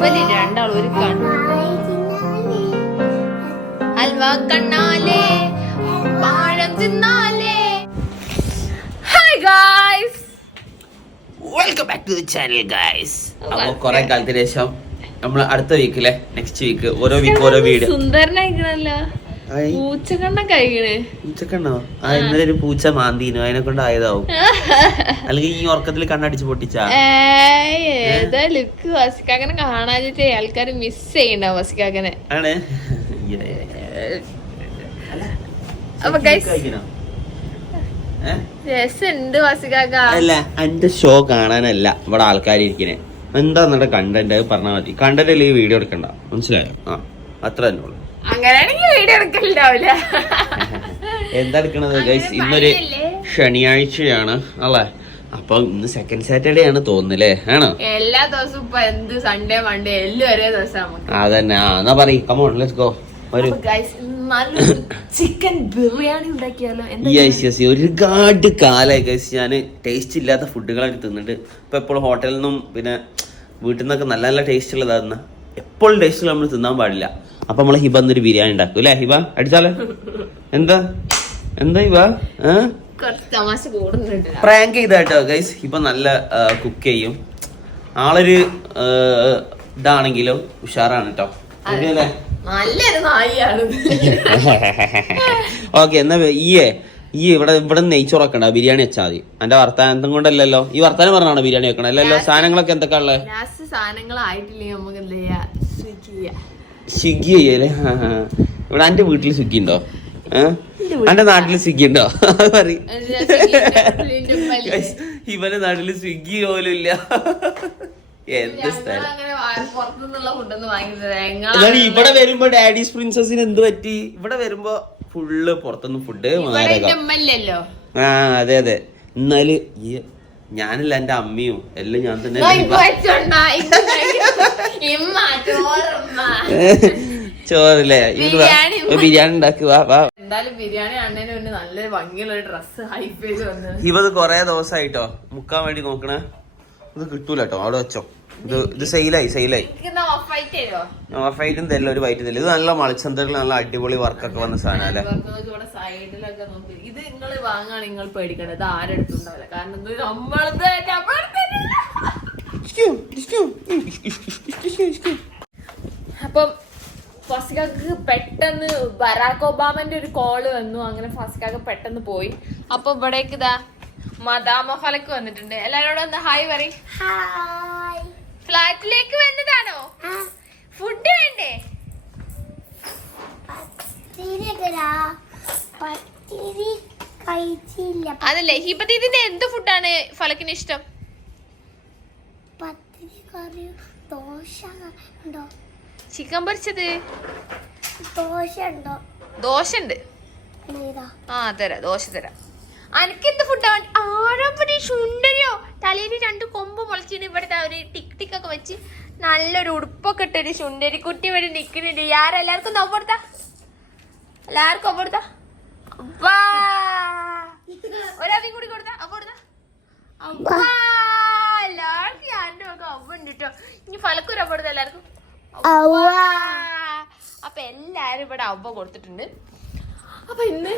ഇവര് രണ്ടാളും ഒരു കണ്ണു ഹൽവ കണ്ണാലേ പഴം തിന്നാലേ. Hi guys, welcome back to the channel guys. അപ്പോൾ കുറെ കാലത്തിന് ശേഷം നമ്മൾ അടുത്ത വീക്കിലെ നെക്സ്റ്റ് വീക്ക് ഓരോ വീക്ക് ഓരോ വീഡിയോ. സുന്ദരനായിക്കണല്ലോ, പൂച്ചക്കണ്ണ കഴിക്കണേ. പൂച്ചക്കണ്ണോ? ആ ഇന്നലെ ഒരു പൂച്ച മാന്തീനു, അതിനെ കൊണ്ട് ആയതാവും. അല്ലെങ്കിൽ ഈ ഉറക്കത്തിൽ കണ്ണടിച്ച് പൊട്ടിച്ചാ. ഏതാ ലുക്ക് വസിക്കാക്കനെ കാണാഞ്ഞിട്ട് ആൾക്കാര് മിസ് ചെയ്യണ്ടാവും വസിക്കാക്കനെ. ആണ്. അപ്പൊ രസമുണ്ട് വസിക്കാക്ക. അല്ല, എന്റെ ഷോ കാണാനല്ല ഇവിടെ ആൾക്കാർ ഇരിക്കണേ. എന്താ നിങ്ങളുടെ കണ്ടന്റ് പറഞ്ഞാൽ മതി. കണ്ടന്റ് അല്ലെങ്കിൽ വീഡിയോ എടുക്കണ്ട, മനസ്സിലായോ? ആ, അത്ര തന്നെ ഉള്ളു. അങ്ങനെയാണെങ്കിൽ വീഡിയോ എടുക്കലുണ്ടാവില്ല. എന്താ എടുക്കണത് ഗൈസ്? ഇന്നൊരു ശനിയാഴ്ചയാണ് അല്ലേ? അപ്പൊ ഇന്ന് സെക്കൻഡ് സാറ്റർഡേ ആണ് തോന്നുന്നല്ലേ? ആണോ? എല്ലാ ദിവസവും ഇപ്പൊ എന്ത് സൺഡേ മൺഡേ എല്ലാം ഒരേ ദിവസം. അതന്നെ. എന്നാ പറയും, come on let's go. Chicken biryani ഉണ്ടാക്കിയാലോ? ഒരുപാട് കാലായി ഗൈസ് ഞാൻ ടേസ്റ്റ് ഇല്ലാത്ത ഫുഡുകളൊക്കെ തിന്നിട്ട്. ഇപ്പൊ എപ്പോഴും ഹോട്ടലിൽ നിന്നും പിന്നെ വീട്ടിൽ നിന്നൊക്കെ നല്ല നല്ല ടേസ്റ്റ് ഉള്ളതായിരുന്നു. എപ്പോഴും ടേസ്റ്റ് നമ്മൾ തിന്നാൻ പാടില്ല. അപ്പൊ നമ്മള് ഹിബ എന്നൊരു ബിരിയാണി ഉണ്ടാക്കും അല്ലെ? ഹിബ അടിച്ചാലോ? എന്താ ഹിബ? പ്രാങ്ക് ചെയ്താട്ടോ ഗൈസ്. ഹിബ നല്ല കുക്ക് ചെയ്യും. ആളൊരു ഇതാണെങ്കിലും ഉഷാറാണ് കേട്ടോ. അല്ലേ? നല്ലൊരു നായിയാണ്. ഓക്കെ, എന്നാ ഈ ഇവിടെ നെയ്ച്ചോറൊക്കെ ഉണ്ടാവും, ബിരിയാണി വെച്ചാൽ മതി. എന്റെ വർത്താനം കൊണ്ടല്ലോ. ഈ വർത്താനം പറഞ്ഞാണോ ബിരിയാണി വെക്കണം? അല്ലല്ലോ. സാധനങ്ങളൊക്കെ എന്തൊക്കെ ഉള്ളത്? സ്വിഗ്ഗി ചെയ്യല്ലേ? ഇവിടെ എന്റെ വീട്ടിൽ സ്വിഗ്ഗി ഉണ്ടോ? എന്റെ നാട്ടില് സ്വിഗ്ഗി ഉണ്ടോ? പറയും. ഇവന്റെ നാട്ടില് സ്വിഗ്ഗി പോലും ഇല്ല. എന്ത് സ്ഥലം. ഇവിടെ വരുമ്പോ ഡാഡീസ് പ്രിൻസസിന് എന്ത് പറ്റി? ഇവിടെ വരുമ്പോ ഫുള്ള് പുറത്തുനിന്ന് ഫുഡ്. ആ അതെ അതെ. എന്നാല് ഞാനല്ല എന്റെ അമ്മയും എല്ലാം ഞാൻ തന്നെ. ചോറല്ലേ? ബിരിയാണി ഉണ്ടാക്കുക. എന്തായാലും ബിരിയാണി ആണേന് പിന്നെ നല്ല ഭംഗിയുള്ള ഒരു ഡ്രസ് ഹൈപ്പ് ചെയ്ത് വന്നത്. ഇവത് കൊറേ ദിവസമായിട്ടോ മുക്കാൻ വേണ്ടി നോക്കണേ. ഇത് കിട്ടൂല കേട്ടോ, അവിടെ വെച്ചോ. ഇത് സെയിലായി. ഓഫ് വൈറ്റും തരില്ല, ഒരു വൈറ്റ് തരില്ല. ഇത് നല്ല മളിച്ചന്തകളിൽ നല്ല അടിപൊളി വർക്കൊക്കെ വന്ന സാധനം അല്ലേ? സൈഡിലൊക്കെ നോക്കി ഇത് നിങ്ങൾ വാങ്ങാണ് നിങ്ങൾ പേടിക്കണത്. ഇത് ആരെടുത്തുണ്ടാവില്ല. കാരണം അപ്പം ഫസിക്കാക്ക് പെട്ടെന്ന് ബറാക്ക് ഒബാമന്റെ ഒരു കോള് വന്നു. അങ്ങനെ ഫസിക്കാക്ക് പെട്ടെന്ന് പോയി. അപ്പൊ ഇവിടേക്ക് ഇതാ മദാമഹലക്ക് വന്നിട്ടുണ്ട്. എല്ലാരോടും ഒന്ന് ഹായ് പറയും. ഫ്ലാറ്റിലേക്ക് വന്നതാണോ? ഫുഡ് വേണ്ടേ? അതല്ലേ ഹിബത്ത്, ഇതിന്റെ എന്ത് ഫുഡാണ് ഫലക്കിന് ഇഷ്ടം? ചിക്കൻ പൊരിച്ചത്. ദോശ ഉണ്ട്. ആ തരാം, ദോശ തരാം. അനക്കെന്ത് ഫുഡാണ്? ആഴപ്പടി സുന്ദരിയോ? തലയിൽ 2 കൊമ്പ് മുളച്ചിട്ട് ഇവിടുത്തെ ഒരു ടിക് ടിക് ഒക്കെ വെച്ച് നല്ലൊരു ഉടുപ്പൊക്കെ ഇട്ടൊരു സുന്ദരി കുട്ടി ഇവിടെ നിക്കുന്നുണ്ട്. എല്ലാവർക്കും ഒപ്പെടുത്താ, എല്ലാവർക്കും ഒപ്പെടുത്താ. ഒരാദ്യം കൂടി കൊടുത്താ അപ്പെടുത്താ. എല്ലാവർക്കും ഞാൻ്റെ ഒക്കെ ഒപ്പുണ്ട് കേട്ടോ. ഇനി ഫലക്കൂര ഒപ്പെടുത്താ എല്ലാവർക്കും. അപ്പൊ എല്ലാരും ഇവിടെ അവ കൊടുത്തിട്ടുണ്ട്. അപ്പൊ ഇന്ന്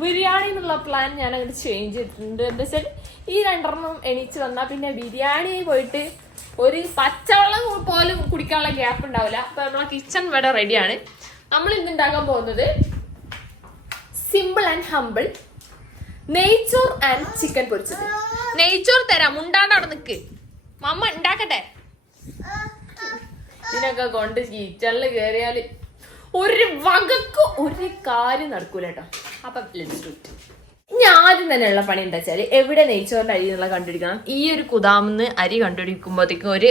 ബിരിയാണി എന്നുള്ള പ്ലാൻ ഞാൻ അങ്ങോട്ട് ചേഞ്ച് ചെയ്തിട്ടുണ്ട്. എന്താ വെച്ചാൽ ഈ 2 എണീച്ച് വന്നാൽ പിന്നെ ബിരിയാണി പോയിട്ട് ഒരു പച്ചവെള്ളം പോലും കുടിക്കാനുള്ള ഗ്യാപ്പ് ഉണ്ടാവില്ല. അപ്പൊ നമ്മളെ കിച്ചൺ ഇവിടെ റെഡിയാണ്. നമ്മൾ ഇന്ന് ഉണ്ടാക്കാൻ പോകുന്നത് സിമ്പിൾ ആൻഡ് ഹമ്പിൾ നെയ്ച്ചോർ ആൻഡ് ചിക്കൻ പൊരിച്ചത്. നെയ്ച്ചോർ തരാം, മുണ്ടാണ്ട് അവിടെ നിക്ക്. മമ്മ ഉണ്ടാക്കട്ടെ. ഇതിനൊക്കെ കൊണ്ട് കിച്ചണില് കയറിയാല് ഒരു വകക്ക് ഒരു കാര്യം നടക്കൂല കേട്ടോ. അപ്പൊ ഇനി ആദ്യം തന്നെയുള്ള പണി എന്താ വെച്ചാല് എവിടെ നെയ്ച്ചോറിന്റെ അരി എന്നുള്ള കണ്ടുപിടിക്കണം. ഈ ഒരു കുതാമെന്ന് അരി കണ്ടുപിടിക്കുമ്പോഴത്തേക്കും ഒരു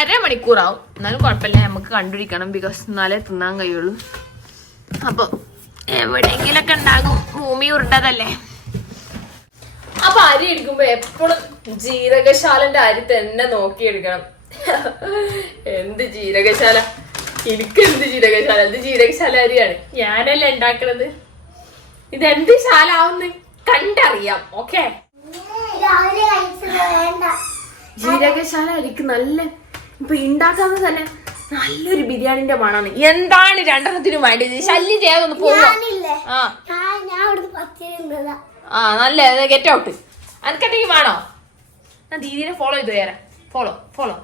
അരമണിക്കൂറാവും. എന്നാലും കുഴപ്പമില്ല, നമുക്ക് കണ്ടുപിടിക്കണം. ബിക്കോസ് എന്നാലേ തിന്നാൻ കഴിയുള്ളൂ. അപ്പൊ എവിടെയെങ്കിലൊക്കെ ഉണ്ടാകും, ഭൂമി ഉരുണ്ടതല്ലേ. അപ്പൊ അരി എടുക്കുമ്പോ എപ്പോഴും ജീരകശാലന്റെ അരി തന്നെ നോക്കിയെടുക്കണം. എന്ത് ജീരകശാല? എനിക്ക് എന്ത് ജീരകശാല? എന്ത് ജീരകശാല അരിയാണ് ഞാനല്ല ഉണ്ടാക്കണത്. ഇതെന്ത് ശാല ആവുന്ന കണ്ടറിയാം. ഓക്കെ, ജീരകശാല അരിക്ക് നല്ല ഇപ്പൊ ഉണ്ടാക്കാതെ തന്നെ നല്ലൊരു ബിരിയാണിന്റെ മണാണ്. എന്താണ് രണ്ടെണ്ണത്തിനും വേണ്ടത്? ശല്യം ചെയ്യാതൊന്ന് പോകും. ആ നല്ല ഗെറ്റ് ഔട്ട്. അനക്കെന്തെങ്കിലും വേണോ? ഞാൻ ദീദിനെ ഫോളോ ചെയ്തു തരാം. ഫോളോ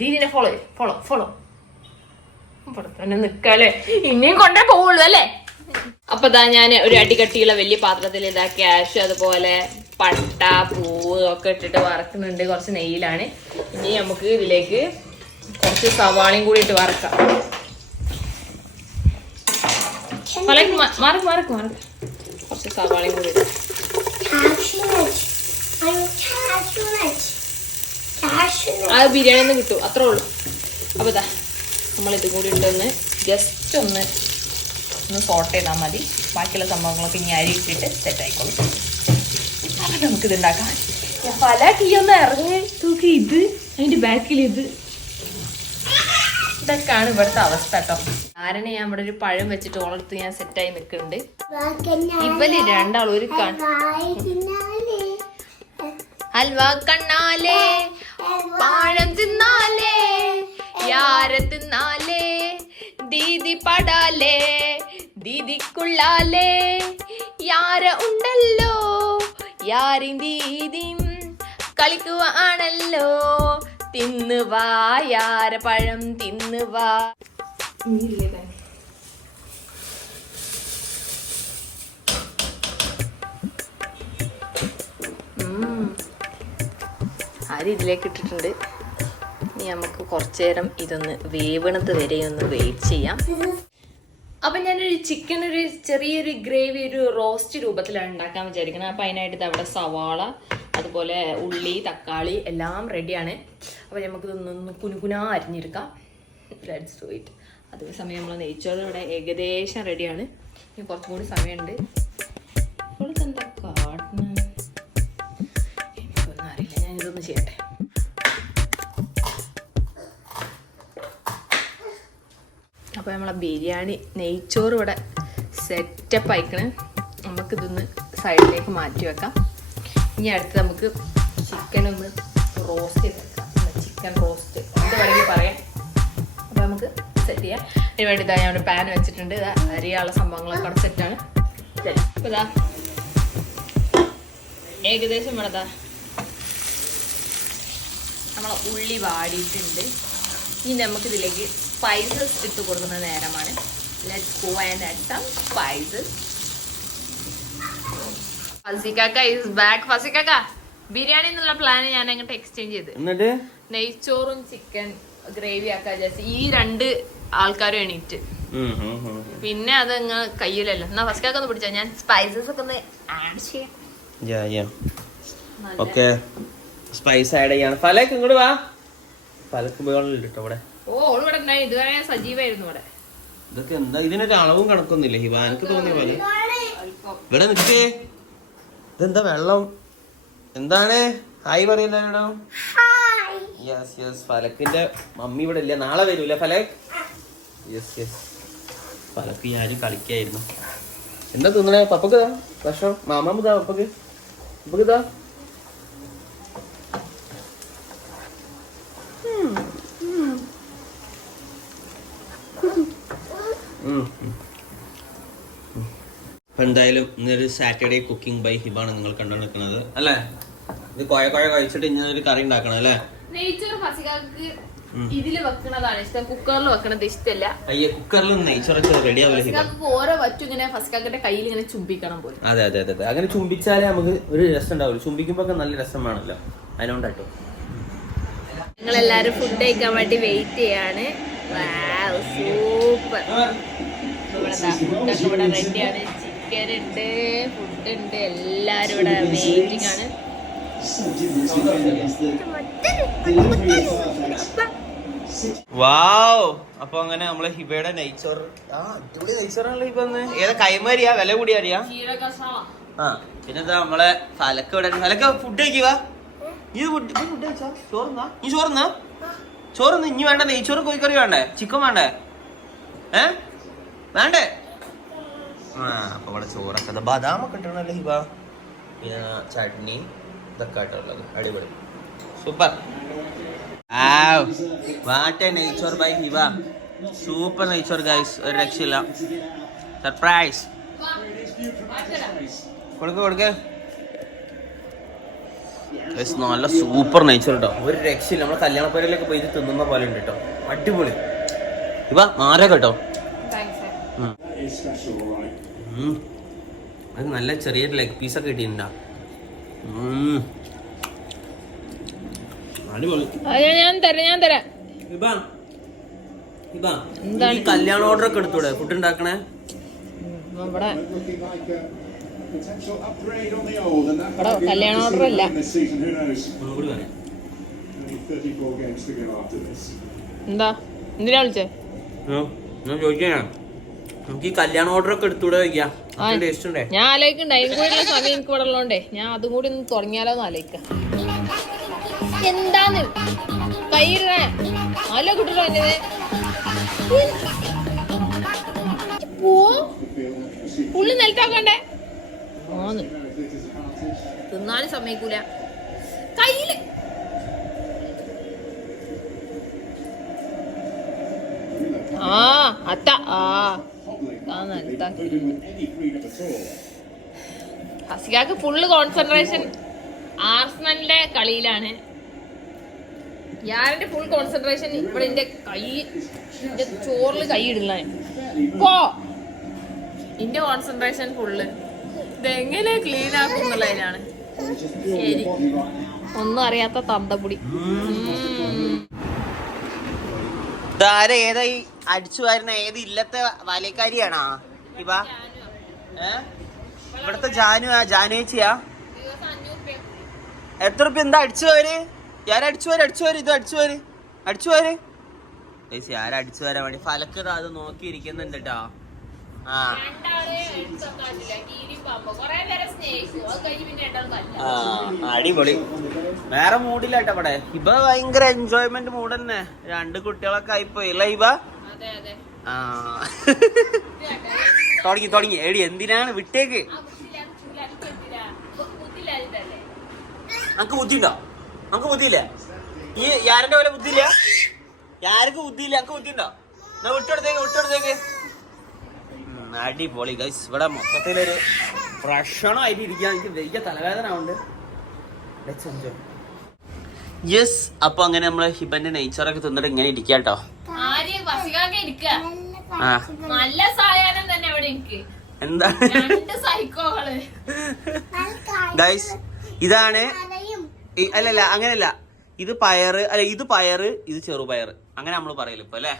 ദീദിനെ ഫോളോ തന്നെ നിക്കല്ലേ, ഇനിയും കൊണ്ടേ പോവുള്ളൂ അല്ലേ. അപ്പൊ ഇതാ ഞാൻ ഒരു അടികട്ടിയുള്ള വലിയ പാത്രത്തിൽ ഇതാ ക്യാഷ് അതുപോലെ പട്ട പൂവ് ഒക്കെ ഇട്ടിട്ട് വറക്കുന്നുണ്ട്. കുറച്ച് നെയ്യിലാണ്. ഇനി നമുക്ക് ഇതിലേക്ക് കുറച്ച് സവാളയും കൂടി ഇട്ട് വറക്കാം. മാർക്ക് കുറച്ച് സവാളയും കൂടി ഇട്ട് അത് ബിരിയാണി കിട്ടും, അത്രേ ഉള്ളൂ. അപ്പൊ ഇതാ നമ്മളിത് കൂടി ഇട്ടൊന്ന് ജസ്റ്റ് ഒന്ന് സോട്ട് ചെയ്താൽ മതി. ബാക്കിയുള്ള സംഭവങ്ങളൊക്കെ ഇനി അരി ഇട്ടിട്ട് സെറ്റ് ആയിക്കോളും. അപ്പൊ നമുക്കിത് ഉണ്ടാക്കാം. പല കീയൊന്ന് ഇറങ്ങി തൂക്കി ഇത് അതിന്റെ ബാക്കിൽ ഇതൊക്കെയാണ് ഇവിടുത്തെ അവസ്ഥ കേട്ടോ. കാരണം ഞാൻ ഇവിടെ ഒരു പഴം വെച്ചിട്ട് ഓളെടുത്ത് ഞാൻ സെറ്റായി നിൽക്കുന്നുണ്ട്. ഇവര് രണ്ടാളും ഒരു ഹൽവ കണ്ണാലേ പഴം തിന്നാലേ യാര തിന്നാലേ ദീദി പടാലേ ദീദിക്കുള്ളാലേ യാര ഉണ്ടല്ലോ യാരും ദീദിം കളിക്കുവാണല്ലോ തിന്നുവാ യാര പഴം തിന്നുവാ. അരി ഇതിലേക്ക് ഇട്ടിട്ടുണ്ട്. ഇനി നമുക്ക് കുറച്ചു നേരം ഇതൊന്ന് വേവണത് വരെ ഒന്ന് വെയിറ്റ് ചെയ്യാം. അപ്പൊ ഞാനൊരു ചിക്കൻ ഒരു ചെറിയൊരു ഗ്രേവി ഒരു റോസ്റ്റ് രൂപത്തിലാണ് ഉണ്ടാക്കാൻ വിചാരിക്കുന്നത്. അപ്പൊ അതിനായിട്ട് അവിടെ സവാള അതുപോലെ ഉള്ളി തക്കാളി എല്ലാം റെഡിയാണ്. അപ്പൊ നമുക്കിതൊന്ന് കുനുകുനാ അരിഞ്ഞെടുക്കാം. Let's do it. അതേ സമയം നമ്മൾ നെയ്ച്ചോറ് ഇവിടെ ഏകദേശം റെഡിയാണ്. ഇനി കുറച്ചും കൂടി സമയമുണ്ട്. എന്താ കാട്ടണം എനിക്കൊന്നും അറിയില്ല. ഞാനിതൊന്ന് ചെയ്യട്ടെ. അപ്പോൾ നമ്മളെ ബിരിയാണി നെയ്ച്ചോറ് ഇവിടെ സെറ്റപ്പ് ആയിക്കണ്. നമുക്കിതൊന്ന് സൈഡിലേക്ക് മാറ്റി വെക്കാം. ഇനി അടുത്ത് നമുക്ക് ചിക്കൻ ഒന്ന് റോസ്റ്റ് ചെയ്ത് വെക്കാം. ചിക്കൻ റോസ്റ്റ് എന്ത് വേണമെങ്കിൽ പറയാം. അപ്പോൾ നമുക്ക് സെറ്റ് ചെയ്യാം. അതിന് വേണ്ടി ഇതാ ഞാൻ ഒരു പാൻ വെച്ചിട്ടുണ്ട്. ഇതാ അരിയാനുള്ള സംഭവങ്ങളൊക്കെ അവിടെ സെറ്റാണ്. അപ്പോൾ ഇതാ ഏകദേശം ഇവിടെ ഇതാ നമ്മളെ ഉള്ളി വാടിയിട്ടുണ്ട്. ഇനി നമുക്കിതിലേക്ക് സ്പൈസസ് ഇട്ട് കൊടുക്കുന്ന നേരമാണ്. Let's go and add some spices. ഫസിക്കാക്ക ഈസ് ബാക്ക്. ഫസിക്കാക്ക ബിരിയാണി എന്നുള്ള പ്ലാൻ ഞാൻ അങ്ങോട്ട് എക്സ്ചേഞ്ച് ചെയ്ത് എന്നിട്ട് നെയ്ച്ചോറും ചിക്കൻ ഗ്രേവി ആക്കാൻ വിചാരിച്ചു. ഈ രണ്ട് ആൾക്കാരും എണീറ്റ് പിന്നെ അത് അങ്ങ് കയ്യിലല്ലോ. എന്നാ ഫസിക്കാക്ക ഒന്ന് പിടിച്ചാ ഞാൻ സ്പൈസസ് ഒക്കെ ഒന്ന് ആഡ് ചെയ്യാം. ഓക്കെ സ്പൈസ് ആഡ് ചെയ്യാണ്. ഫലക്ക് ഇങ്ങോട്ട് വാ. ഫലക്ക് പോയിട്ടോ ഇവിടെ. ഓ ഓള് ഇവിടെ ഉണ്ടായി. ഇതുവരെ സജീവായിരുന്നു ഇവിടെ. ഇതൊക്കെ എന്താ ഇതിനൊരു അളവും കണക്കൊന്നുമില്ല ഹിബ? എനിക്ക് തോന്നിയ പോലെ ഇവിടെ നിൽക്കേ. ഇതെന്താ വെള്ളം എന്താണ്? ഹായ് പറയല്ലോ. യെസ് യെസ് ഫലക്കിന്റെ മമ്മി ഇവിടെ ഇല്ല. നാളെ വരൂല ഫലക്? യെസ് യെസ് ഫലക്ക് ഞാനും കളിക്കായിരുന്നു. എന്താ തിന്നണേ? പപ്പക്ക് ഇതാ ഭക്ഷണം. മാമാ പപ്പക്ക് ഇതാ. അപ്പൊ എന്തായാലും ഇന്നൊരു സാറ്റർഡേ കുക്കിംഗ് ബൈ ഹിബാണ് നിങ്ങൾ കണ്ടു നിൽക്കുന്നത് അല്ലേ? ഇത് കൊയ കഴിച്ചിട്ട് ഇങ്ങനെ ഒരു കറി ഉണ്ടാക്കണം അല്ലേ? നെയ്ച്ചോറ് ഫസിക്കാക്ക് ഇതില് വെക്കണതാണ് ഇഷ്ടം. കുക്കറിൽ വെക്കണത് ഇഷ്ടമല്ല. അയ്യേ കുക്കറിൽ നെയ്ച്ചോറൊക്കെ റെഡി ആവില്ല. ഓരോ വറ്റും ഇങ്ങനെ ഫസിക്കാക്കിന്റെ കയ്യിൽ ഇങ്ങനെ ചുംബിക്കണം പോലും. അതെ അതെ അതെ അങ്ങനെ ചുംബിച്ചാലേ നമുക്ക് ഒരു രസം ഉണ്ടാവില്ല. ചുംബിക്കുമ്പോ ഒക്കെ നല്ല രസം വേണമല്ലോ. അതിനോണ്ടാട്ടോ ഞങ്ങളെല്ലാരും ഫുഡ് കഴിക്കാൻ വേണ്ടി വെയിറ്റ് ചെയ്യാണ്. സൂപ്പർ. ഇവിടെ റെഡിയാണ്. ചിക്കൻ ഉണ്ട്, ഫുഡ് ഉണ്ട്, എല്ലാരും ഇവിടെ വെയിറ്റിംഗ് ആണ്. വാവ്. അപ്പൊ അങ്ങനെ നമ്മള് ഹിബയുടെ നെയ്ച്ചോറ് അടിപൊളി നെയ്ച്ചോറാണല്ലോ ഹിബ. ഏതാ കൈമാരിയാ വില കൂടിയ അറിയാ? ആ പിന്നെന്താ നമ്മളെ ഫലക്ക് ഇവിടെ. ഫലക്ക് ഫുഡ് കഴിക്കുക. നീ ഫുഡ് കഴിച്ചാ? ചോറുന്നാ? നീ ചോറുന്നാ? ചോറുന്ന് ഇനി വേണ്ട. നെയ്ച്ചോറ് കോഴിക്കറി വേണ്ടേ? ചിക്കൻ വേണ്ടേ? വേണ്ടേ? ആ അപ്പൊ ഇവിടെ ചോറൊക്കെ ബദാമൊക്കെ ഇട്ടണല്ലോ ഹിബ. പിന്നെ ചട്നി ഇതൊക്കെ ആയിട്ടുള്ളത് അടിപൊളി സൂപ്പർ. വാട്ട് എ നെയ്ച്ചോർ ബൈ ഹിബ. സൂപ്പർ നെയ്ച്ചോർ ഗൈസ്, ഒരു രക്ഷയില്ല. സർപ്രൈസ്. കൊടുക്ക് നല്ല സൂപ്പർ നെയ്ച്ചോർ കേട്ടോ, ഒരു രക്ഷയില്ല. നമ്മളെ കല്യാണപ്പേരയിലൊക്കെ പോയിട്ട് തിന്നുന്ന പോലെ ഉണ്ട് കേട്ടോ, അടിപൊളി. ഹിബ മാറാ കേട്ടോ. അത് നല്ല ചെറിയ ലെഗ് പീസൊക്കെ കിട്ടിയിട്ടുണ്ടാ. അടിപൊളി. ഞാൻ തരാം. കല്യാണ ഓർഡർ ഒക്കെ എടുത്തൂടെ ഫുഡ് ഉണ്ടാക്കണേ? കല്യാണ ഓർഡർ അല്ല. എന്താ എന്തിനാ വിളിച്ചേ? ഞാൻ ചോദിക്കാ, നമുക്ക് ഈ കല്യാണ ഓർഡർ ഒക്കെ എടുത്തൂടെ ചോദിക്കാം. ഞാൻ ആലോചിക്കണ്ട, അതിനും കൂടി ഉള്ള സമയം എനിക്ക് ഇവിടെ ഉള്ളോണ്ടേ ഞാൻ അതും കൂടി ഒന്ന് തുടങ്ങിയാലോന്ന് ആലോചിക്കാം. എന്താന്ന് കയ്യിടേ അല്ല കുട്ടികളോ എന്നത് ഉള്ളി നിലത്താക്കണ്ടേ? ആന്ന് തിന്നാനും സമ്മതിക്കൂല. കയ്യില് അത്ത ഹസികാക്ക് ഫുള്ള് കോൺസെൻട്രേഷൻ ആർസണലിന്റെ കളിയിലാണ്. ഞാനെന്റെ ഫുൾ കോൺസെൻട്രേഷൻ ഇവിടെ എന്റെ ചോറില് കൈ ഇടുന്ന പോ. എന്റെ കോൺസെൻട്രേഷൻ ഫുള്ള് ഇതെങ്ങനെ ക്ലീൻ ആക്കും എന്നുള്ളതിനാണ്. ശരി, ഒന്നും അറിയാത്ത തന്തപ്പൊടി. ഏതായി അടിച്ചു വരുന്ന ഏത് ഇല്ലത്തെ വാലേക്കാരിയാണോ ഇവ? ഇവിടത്തെ ജാനുവേച്ചിയാ? എത്ര റുപ്യ? എന്താ അടിച്ചു പോര്? അടിച്ചു പോര് ഇത് അടിച്ചു പോര്. ആരടിച്ചു വരാൻ വേണ്ടി ഫലക്ക് അത് നോക്കിയിരിക്കുന്നുണ്ട് കേട്ടോ. അടിപൊളി. വേറെ മൂഡില്ല കേട്ടോ ഇവിടെ. ഇവ ഭയങ്കര എൻജോയ്മെന്റ് മൂഡ് തന്നെ. 2 കുട്ടികളൊക്കെ ആയിപ്പോയി അല്ലേ ഇവ? തുടങ്ങി എടി എന്തിനാണ് വിട്ടേക്ക്? നമുക്ക് ബുദ്ധിയുണ്ടോ? നമുക്ക് ബുദ്ധിയില്ല. ഈ യാരന്റെ പോലെ ബുദ്ധിയില്ല. യാർക്ക് ബുദ്ധിയില്ല, നമുക്ക് ബുദ്ധിയുണ്ടോ? എന്നാ വിട്ടെടുത്തേക്ക്. അടിപൊളി ഗൈസ്. ഇവിടെ മൊത്തത്തിലൊരു ഭക്ഷണമായിട്ട് ഇരിക്കാൻ എനിക്ക് വലിയ തലവേദന ഉണ്ട്. യെസ്, അപ്പൊ അങ്ങനെ നമ്മള് ഹിബന്റെ നെയ്ച്ചോറൊക്കെ തിന്നിട്ട് ഇങ്ങനെ ഇരിക്കാട്ടോ. എന്താണ് ഗൈസ്? ഇതാണ് അല്ലല്ല, അങ്ങനെയല്ല. ഇത് പയറ്, അല്ല ഇത് പയറ്, ഇത് ചെറുപയറ്, അങ്ങനെ നമ്മള് പറയല് ഇപ്പൊ അല്ലേ?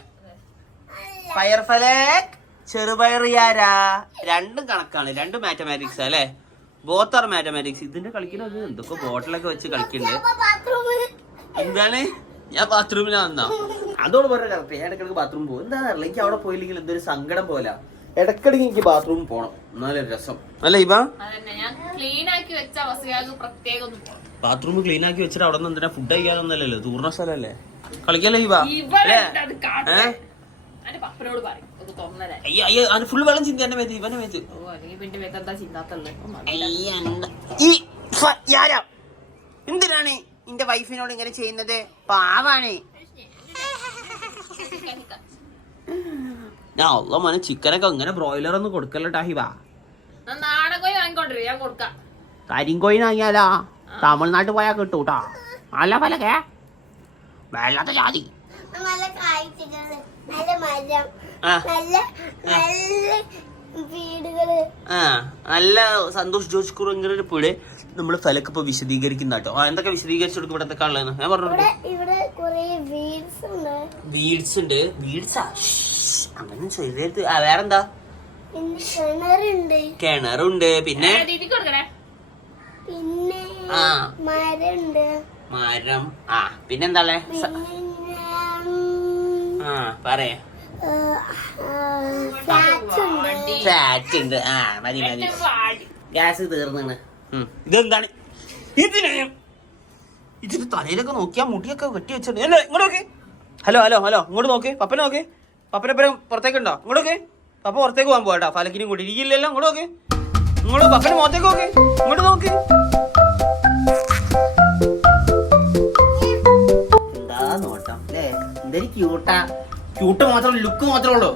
പയർ ഫലേക്ക്, ചെറുപയർ യാരാ, രണ്ടും കണക്കാണ്. 2 മാത്തമാറ്റിക്സ് അല്ലേ? Both are mathematics. ഇതിന്റെ കളിക്കുന്നത് എന്തൊക്കെ ബോട്ടിലൊക്കെ വെച്ച് കളിക്കണ്ട്. എന്താണ്? ഞാൻ ബാത്റൂമിൽ വന്നാ അതോട് പറഞ്ഞ കറക്റ്റ്. ഞാൻ ഇടയ്ക്കിടയ്ക്ക് ബാത്റൂം പോകും. എന്താ അറിയില്ല, എനിക്ക് അവിടെ പോയില്ലെങ്കിൽ എന്തൊരു സങ്കടം പോലെ. ഇടയ്ക്കിടയ്ക്ക് എനിക്ക് ബാത്റൂമിൽ പോകണം, എന്നാലും രസം അല്ല ഇവ? ബാത്റൂം ക്ലീൻ ആക്കി വെച്ചിട്ട് അവിടെ നിന്ന് എന്തിനാ ഫുഡ് കഴിക്കാനൊന്നല്ലല്ലോ, തൂർണ സ്ഥലല്ലേ, കളിക്കല്ലേ ഇവ? അയ്യോ ഫുള്ള് വെള്ളം ചിന്തി എന്റെ മേത്ത്, ഇവന്റെ മേത്ത്. എന്തിനാണ് എന്റെ വൈഫിനോട് ഇങ്ങനെ ചെയ്യുന്നത്? പാവാണ്. ഞാൻ ഉള്ള മോനെ ചിക്കനൊക്കെ ഇങ്ങനെ ബ്രോയിലർ ഒന്നും കൊടുക്കല്ലോ ഹിബ. കരിങ്കോയിൻ വാങ്ങിയാലാ തമിഴ്നാട്ടിൽ പോയാ കിട്ടൂട്ടാ. നല്ല പലകെ വെള്ളത്തെ ജാതി. നല്ല സന്തോഷ് ജോർജ് കുറുങ്ങരുടെ കൂടെ നമ്മള് ഫലക്ക് ഇപ്പൊ വിശദീകരിക്കുന്ന കേട്ടോ. എന്തൊക്കെ വിശദീകരിച്ചു കൊടുക്കും ഇവിടെ എന്തൊക്കെ ഉള്ളത് ഞാൻ പറഞ്ഞു. വീഡ്സ് ഉണ്ട്. വീഡ്സാ അങ്ങനെ ചെയ്തത്. വേറെന്താ? കിണറുണ്ട്. പിന്നെ മരം. പിന്നെന്താ പറയാ ഫ്ലാറ്റ് ഉണ്ട്. മതി ഗ്യാസ് തീർന്നാണ്. ഇതെന്താണ്? ഇതിന്റെ തലയിലൊക്കെ നോക്കിയാ മുടിയൊക്കെ വെട്ടി വെച്ചിട്ടുണ്ട്. അല്ലേ ഇങ്ങോട്ട് നോക്കി. ഹലോ ഇങ്ങോട്ട് നോക്കി. പപ്പനെ നോക്കി. പപ്പനെപ്പുറം പുറത്തേക്കുണ്ടോ? ഇങ്ങോട്ട് നോക്കി. പപ്പ പുറത്തേക്ക് പോകാൻ പോകട്ടോ. ഫലക്കിനും കൂടി ഇരിക്കില്ലല്ലോ. ഇങ്ങോട്ട് നോക്കി. ഇങ്ങോട്ട് പപ്പന്റെ മുഖത്തേക്ക് നോക്കി. ഇങ്ങോട്ട് നോക്കി. എന്താ ക്യൂട്ട് മാത്രം ലുക്ക് മാത്രമേ ഉള്ളൂ.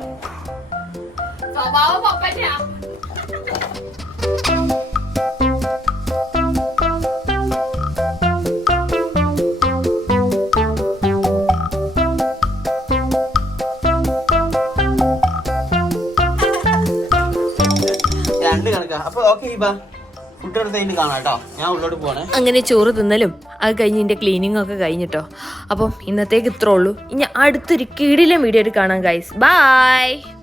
സ്വഭാവം പപ്പന്റെ. രണ്ട് കണക്കാ. അപ്പൊ ഓക്കെ ഫുഡ് എടുത്ത് കഴിഞ്ഞ് കാണാം കേട്ടോ. ഞാൻ ഉള്ളോട്ട് പോണേ. അങ്ങനെ ചോറ് തിന്നലും അത് കഴിഞ്ഞ് എൻ്റെ ക്ലീനിങ്ങും ഒക്കെ കഴിഞ്ഞിട്ടോ. അപ്പം ഇന്നത്തേക്ക് ഇത്രേ ഉള്ളൂ. ഇനി അടുത്തൊരു കിടിലൻ വീഡിയോ കാണാം ഗൈസ്. ബൈ.